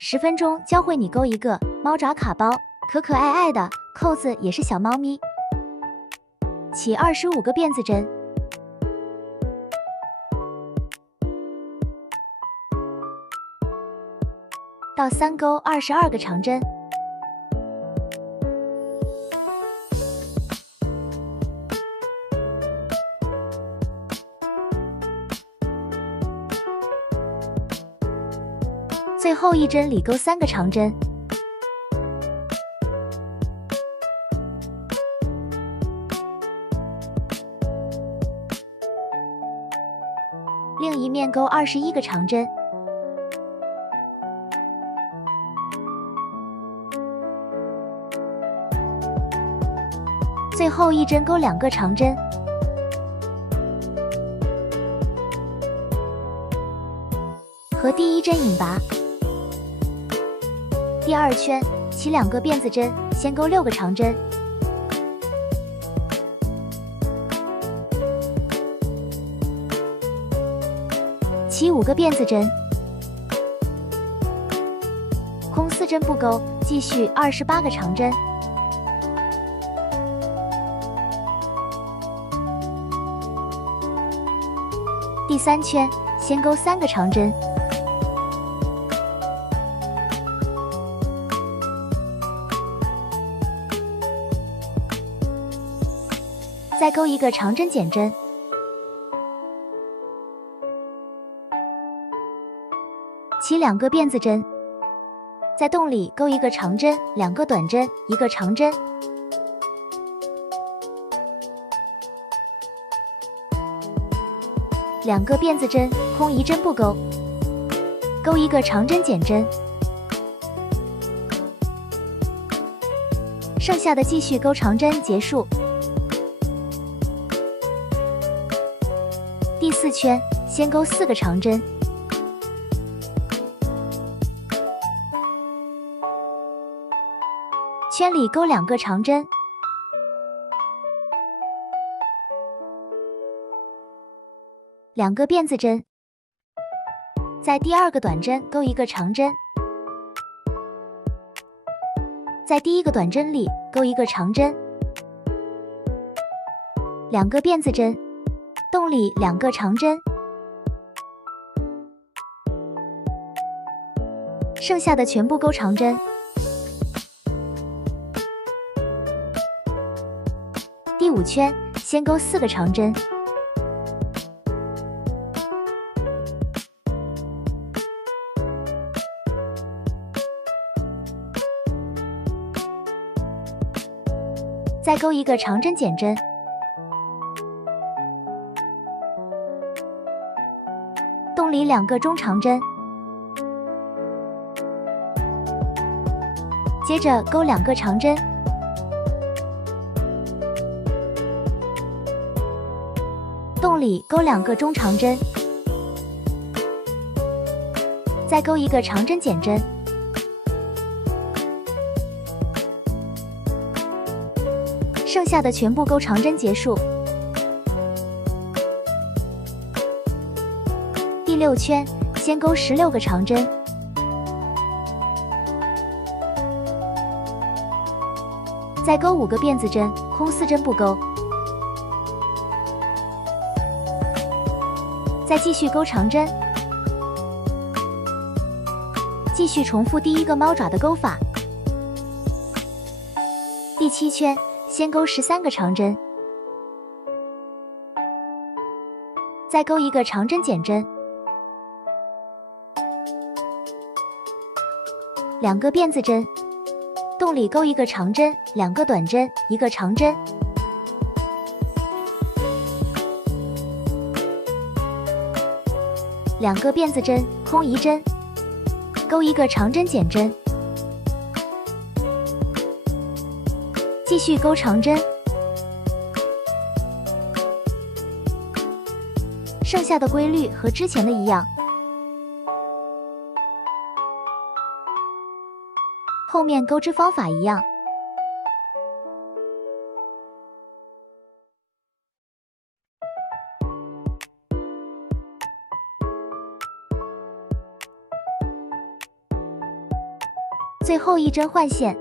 10分钟教会你勾一个猫爪卡包，可可爱爱的，扣子也是小猫咪。起25个辫子针，到3勾22个长针，最后一针里勾3个长针，另一面勾21个长针，最后一针勾2个长针，和第一针引拔。第2圈起2个辫子针，先勾6个长针，起5个辫子针，空4针不勾，继续28个长针，第3圈先勾3个长针，再勾一个长针减针，起2个辫子针，在洞里勾一个长针，2个短针，1个长针，两个辫子针，空1针不勾，勾一个长针减针，剩下的继续勾长针结束。第4圈先勾4个长针，圈里勾2个长针，两个辫子针，在第2个短针勾一个长针，在第1个短针里勾一个长针，两个辫子针，洞里2个长针，剩下的全部勾长针。第5圈先勾4个长针，再勾一个长针减针，洞里2个中长针，接着勾2个长针，洞里勾2个中长针，再勾一个长针减针，剩下的全部勾长针结束。第6圈先勾16个长针，再勾5个辫子针，空4针不勾，再继续勾长针，继续重复第1个猫爪的勾法。第7圈先勾13个长针，再勾一个长针减针，两个辫子针，洞里勾一个长针，2个短针，1个长针，两个辫子针，空1针，勾一个长针减针，继续勾长针，剩下的规律和之前的一样，后面钩织方法一样。最后一针换线，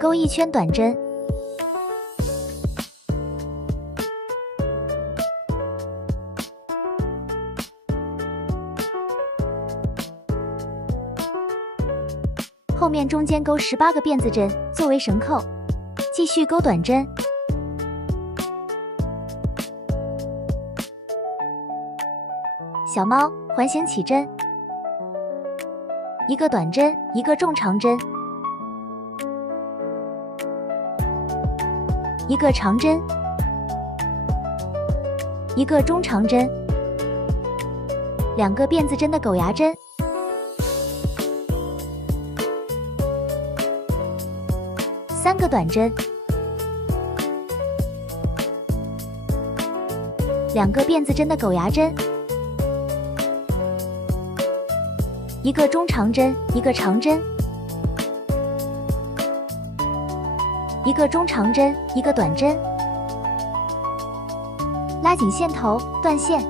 钩一圈短针，后面中间钩18个辫子针作为绳扣，继续钩短针，小猫环形起针，一个短针，一个重长针，一个长针，一个中长针，2个辫子针的狗牙针，3个短针，2个辫子针的狗牙针，一个中长针，一个长针，一个中长针，一个短针，拉紧线头，断线。